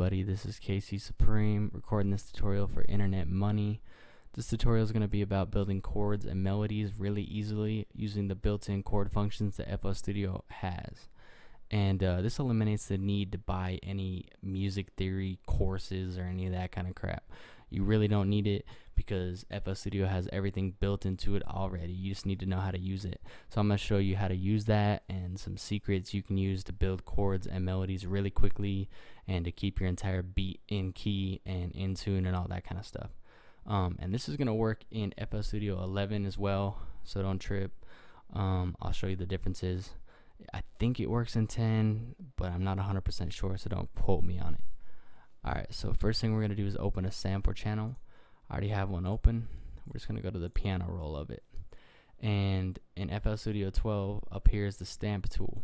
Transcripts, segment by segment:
everybody, this is KCSupreme recording this tutorial for internet money. This tutorial is going to be about building chords and melodies really easily using the built-in chord functions that FL Studio has. And this eliminates the need to buy any music theory courses or any of that kind of crap. You really don't need it because FL Studio has everything built into it already. You just need to know how to use it. So I'm going to show you how to use that and some secrets you can use to build chords and melodies really quickly and to keep your entire beat in key and in tune and all that kind of stuff. And this is going to work in FL Studio 11 as well, so don't trip. I'll show you the differences. I think it works in 10, but I'm not 100% sure, so don't quote me on it. Alright, so first thing we're going to do is open a sample channel. I already have one open. We're just going to go to the piano roll of it. And in FL Studio 12, up here is the stamp tool.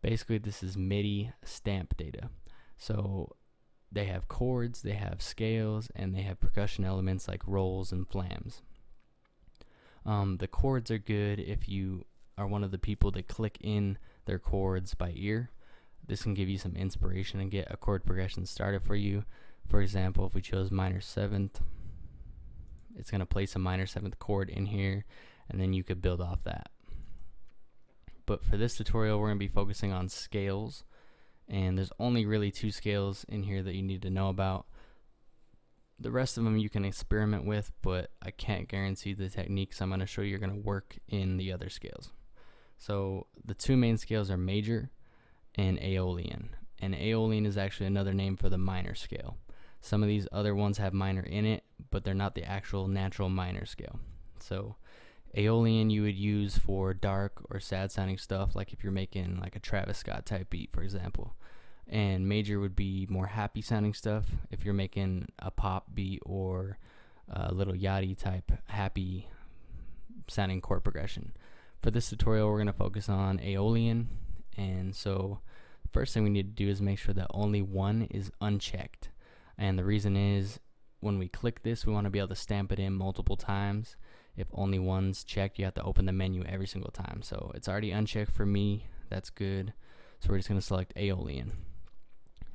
Basically, this is Midi stamp data. So they have chords, they have scales, and they have percussion elements like rolls and flams. The chords are good if you are one of the people that click in their chords by ear. This can give you some inspiration and get a chord progression started for you. For example, if we chose minor 7th, it's going to place a minor 7th chord in here, and then you could build off that. But for this tutorial, we're going to be focusing on scales, and there's only really 2 scales in here that you need to know about. The rest of them you can experiment with, but I can't guarantee the techniques I'm going to show you are going to work in the other scales. So the 2 main scales are major and Aeolian. And Aeolian is actually another name for the minor scale. Some of these other ones have minor in it, but they're not the actual natural minor scale. So Aeolian you would use for dark or sad sounding stuff, like if you're making like a Travis Scott type beat, for example. And major would be more happy sounding stuff if you're making a pop beat or a Little Yachty type happy sounding chord progression. For this tutorial, we're going to focus on Aeolian. And so first thing we need to do is make sure that only one is unchecked. And the reason is when we click this, we want to be able to stamp it in multiple times. If only one's checked, you have to open the menu every single time. So it's already unchecked for me. That's good. So we're just going to select Aeolian.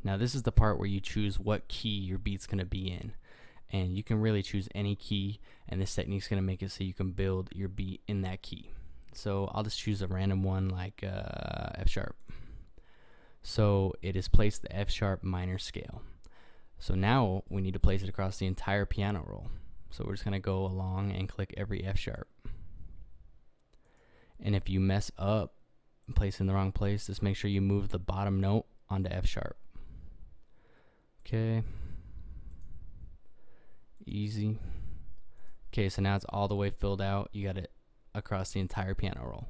Now this is the part where you choose what key your beat's going to be in. And you can really choose any key, and this technique's going to make it so you can build your beat in that key. So I'll just choose a random one like F sharp. So it is placed the F sharp minor scale. So now we need to place it across the entire piano roll. So we're just going to go along and click every F sharp. And if you mess up and place it in the wrong place, just make sure you move the bottom note onto F sharp. Okay. Easy. Okay, so now it's all the way filled out. You got it across the entire piano roll.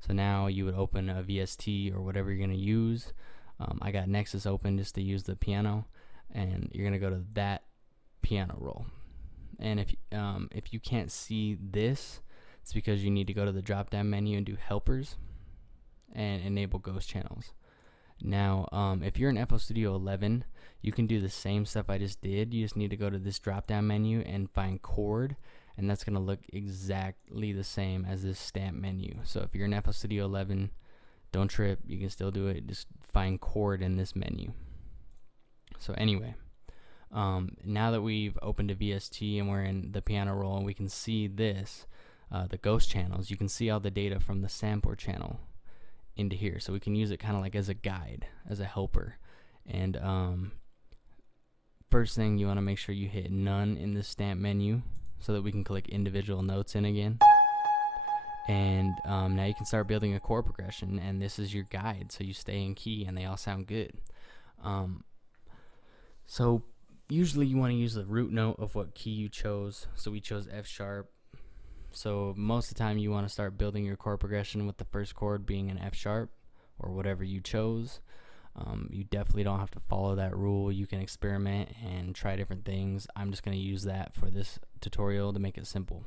So now you would open a VST or whatever you're going to use. I got Nexus open just to use the piano, and you're going to go to that piano roll. And if you can't see this, it's because you need to go to the drop down menu and do helpers and enable ghost channels. Now if you're in FL Studio 11, you can do the same stuff I just did. You just need to go to this drop down menu and find chord, and that's going to look exactly the same as this stamp menu. So if you're in FL Studio 11, don't trip, you can still do it. Just find chord in this menu. So anyway, now that we've opened a VST and we're in the piano roll and we can see this, the ghost channels, you can see all the data from the sampler channel into here. So we can use it kind of like as a guide, as a helper. And first thing, you want to make sure you hit none in the stamp menu, so that we can click individual notes in again. And now you can start building a chord progression, and this is your guide, so you stay in key and they all sound good. So usually you want to use the root note of what key you chose. So we chose F sharp. So most of the time you want to start building your chord progression with the first chord being an F sharp or whatever you chose. You definitely don't have to follow that rule. You can experiment and try different things. I'm just going to use that for this tutorial to make it simple.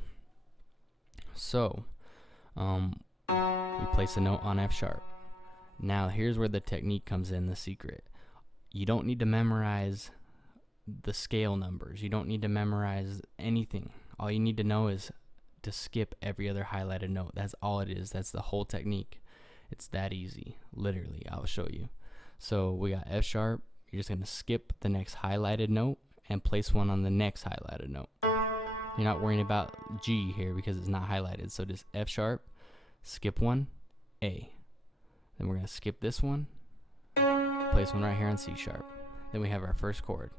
So we place a note on F sharp. Now here's where the technique comes in, the secret. You don't need to memorize the scale numbers. You don't need to memorize anything. All you need to know is to skip every other highlighted note. That's all it is. That's the whole technique. It's that easy. Literally, I'll show you. So we got F sharp, you're just going to skip the next highlighted note and place one on the next highlighted note. You're not worrying about G here because it's not highlighted. So just F sharp, skip one, A. Then we're going to skip this one, place one right here on C sharp. Then we have our first chord.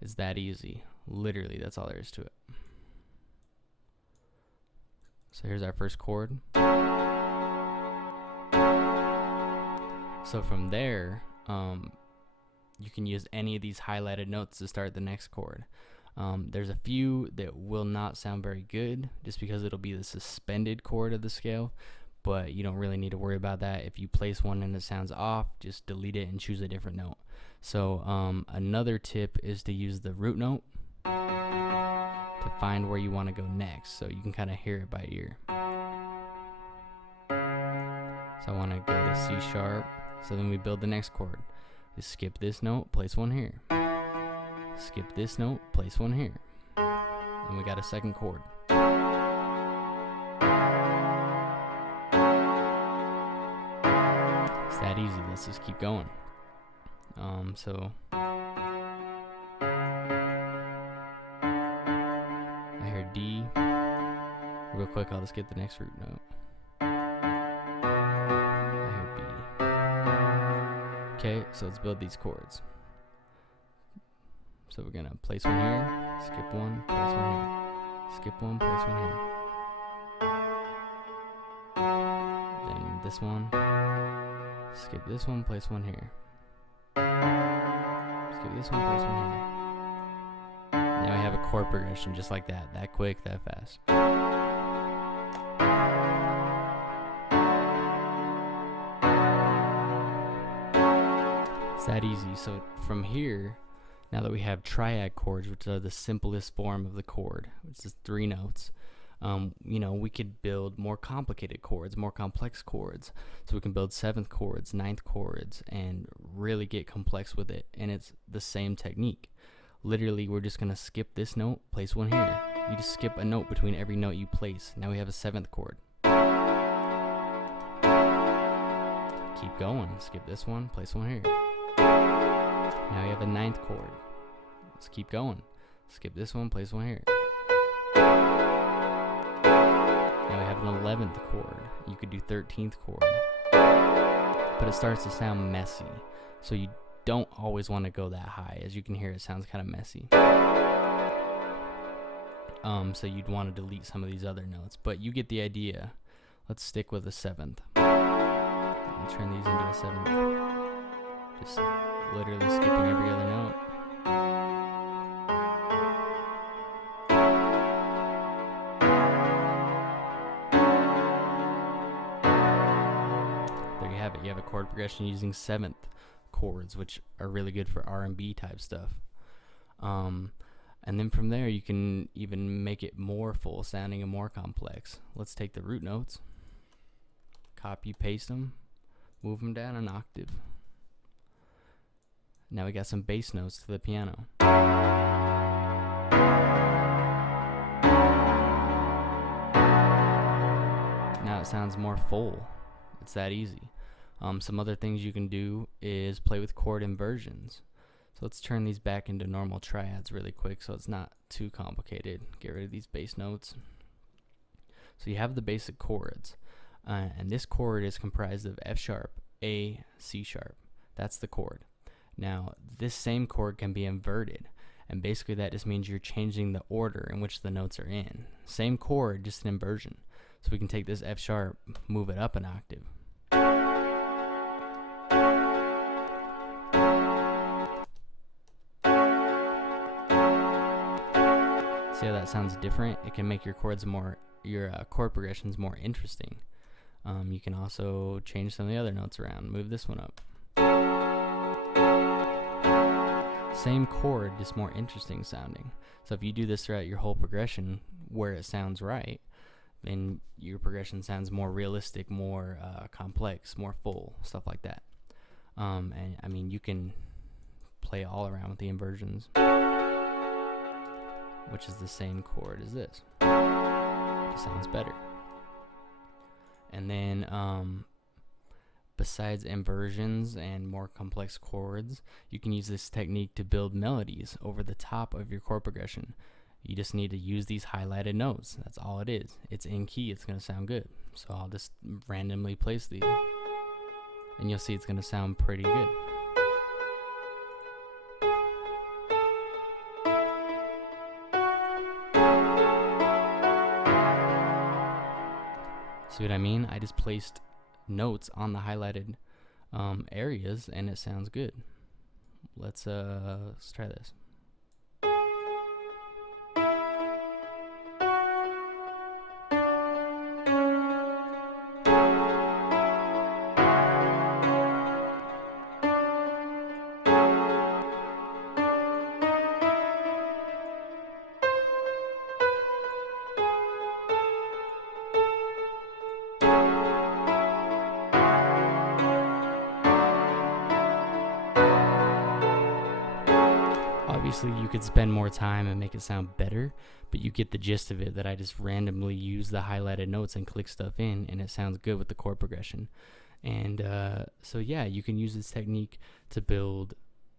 It's that easy. Literally, that's all there is to it. So here's our first chord. So from there, you can use any of these highlighted notes to start the next chord. There's a few that will not sound very good just because it'll be the suspended chord of the scale, but you don't really need to worry about that. If you place one and it sounds off, just delete it and choose a different note. So another tip is to use the root note to find where you want to go next, so you can kind of hear it by ear. So I want to go to C sharp, so then we build the next chord. Just skip this note, place one here. Skip this note, place one here. And we got a second chord. It's that easy. Let's just keep going. So I hear D. Real quick, I'll just get the next root note. I hear B. Okay, so let's build these chords. So we're gonna place one here, skip one, place one here. Skip one, place one here. Then this one. Skip this one, place one here. Skip this one, place one here. Now we have a chord progression just like that. That quick, that fast. It's that easy. So from here, now that we have triad chords, which are the simplest form of the chord, which is 3 notes, you know, we could build more complicated chords, more complex chords. So we can build 7th chords, 9th chords, and really get complex with it. And it's the same technique. Literally, we're just gonna skip this note, place one here. You just skip a note between every note you place. Now we have a 7th chord. Keep going. Skip this one, place one here. Now we have a 9th chord. Let's keep going. Skip this one, place one here. Now we have an 11th chord. You could do 13th chord. But it starts to sound messy. So you don't always want to go that high. As you can hear, it sounds kind of messy. So you'd want to delete some of these other notes. But you get the idea. Let's stick with a 7th. I'll turn these into a 7th. Just literally skipping every other note. There you have it. You have a chord progression using 7th chords, which are really good for R&B type stuff. And then from there, you can even make it more full sounding and more complex. Let's take the root notes, copy, paste them, move them down an octave. Now we got some bass notes to the piano. Now it sounds more full. It's that easy. Some other things you can do is play with chord inversions. So let's turn these back into normal triads really quick so it's not too complicated. Get rid of these bass notes. So you have the basic chords. And this chord is comprised of F sharp, A, C sharp. That's the chord. Now, this same chord can be inverted, and basically that just means you're changing the order in which the notes are in. Same chord, just an inversion. So we can take this F sharp, move it up an octave. See how that sounds different? It can make your chords more, your chord progressions more interesting. You can also change some of the other notes around. Move this one up. Same chord, just more interesting sounding. So if you do this throughout your whole progression where it sounds right, then your progression sounds more realistic, more complex, more full, stuff like that. And I mean, you can play all around with the inversions, which is the same chord as this. It sounds better. And then besides inversions and more complex chords, you can use this technique to build melodies over the top of your chord progression. You just need to use these highlighted notes. That's all it is. It's in key. It's going to sound good. So I'll just randomly place these, and you'll see it's going to sound pretty good. See what I mean? I just placed notes on the highlighted areas, and it sounds good. Let's try this. Obviously, you could spend more time and make it sound better, but you get the gist of it, that I just randomly use the highlighted notes and click stuff in, and it sounds good with the chord progression. And so yeah, you can use this technique to build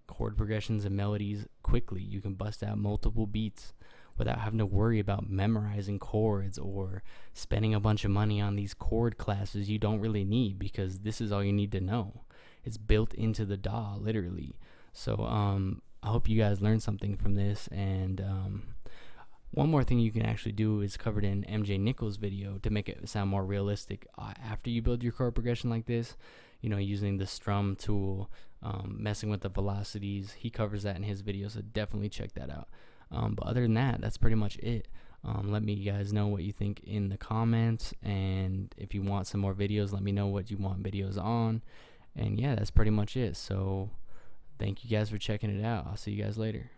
chord progressions and melodies quickly. You can bust out multiple beats without having to worry about memorizing chords or spending a bunch of money on these chord classes you don't really need, because this is all you need to know. It's built into the DAW, literally. So I hope you guys learned something from this. And one more thing you can actually do is covered in MJ Nichols' video to make it sound more realistic. After you build your chord progression like this, you know, using the strum tool, messing with the velocities, he covers that in his video, so definitely check that out. But other than that, that's pretty much it. Let me guys know what you think in the comments, and if you want some more videos, let me know what you want videos on. And yeah, that's pretty much it. So thank you guys for checking it out. I'll see you guys later.